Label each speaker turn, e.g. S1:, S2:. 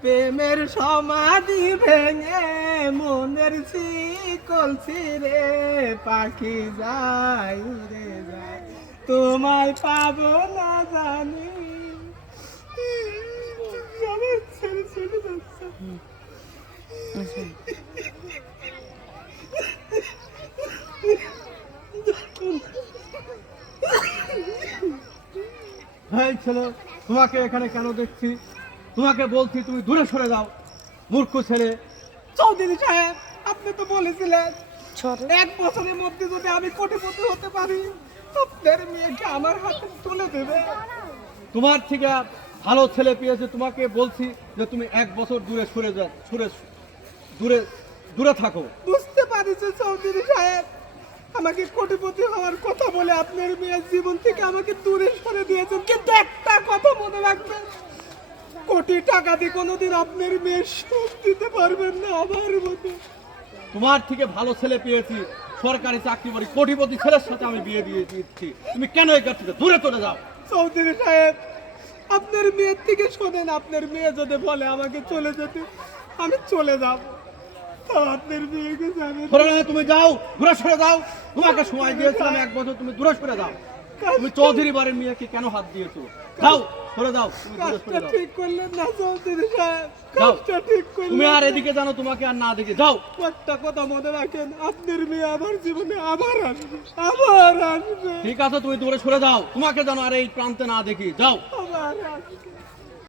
S1: প্রেমের সমাধি ভেঙে মনের শিকল ছিঁড়ে পাখি যায় উড়ে যায় তোমায় পাবো না জানি।
S2: ভাই ছেলে, তোমাকে এখানে কেন দেখছি তোমাকে বলছি তুমি দূরে সরে যাও। মূর্খ ছেলে।
S3: চৌধুরী সাহেব আপনি তো বলেছিলেন এক বছরের মধ্যে যদি আমি কোটিপতি হতে পারি আপনার মেয়েকে আমার হাতে তুলে দেবে।
S2: তোমার থেকে ভালো ছেলে পেয়েছে তোমাকে বলছি যে তুমি এক বছর দূরে সরে যা সরে দূরে দূরে থাকো।
S3: বুঝতে পারিছে চৌধুরী সাহেব আমাকে কোটিপতি হওয়ার কথা বলে আপনার মেয়ের জীবন থেকে আমাকে দূরে সরে দিয়েছেন কিন্তু একটা কথা মনে রাখবেন কোটি টাকা দিয়ে কোনোদিন আপনার মেয়ের সুখ দিতে পারবেন না আমার মতো।
S2: তোমার থেকে ভালো ছেলে পেয়েছি সরকারি চাকরি করি কোটিপতি ছেলের সাথে আমি বিয়ে দিয়ে দিচ্ছি। তুমি কেন এই কাছ থেকে দূরে চলে যাও?
S3: চৌধুরী সাহেব আপনার মেয়ের থেকে শোনেন আপনার মেয়ে যদি বলে আমাকে চলে যেতে আমি চলে যাব।
S2: আপনার মেয়েকে না। তুমি যাও দূরে সরে যাও। তোমাকে সময় দিয়েছিলাম এক বছর তুমি দূরে সরে যাও। তুমি চৌধুরী বাড়ির মেয়েকে কেন হাত দিয়েছ? যাও। সরে যাও কাজটা
S3: ঠিক করলেন না চৌধুরী সাহেব কাজটা ঠিক করলেন তুমি
S2: আর এদিকে জানো তোমাকে আর না দেখে। যাও।
S3: একটা কথা মনে রাখেন আপনার মেয়ে আমার জীবনে আবার আসবে আবার আসবে।
S2: ঠিক আছে তুমি দূরে সরে যাও। তোমাকে জানো আর এই প্রান্তে না দেখি। যাও। আবার আসবে।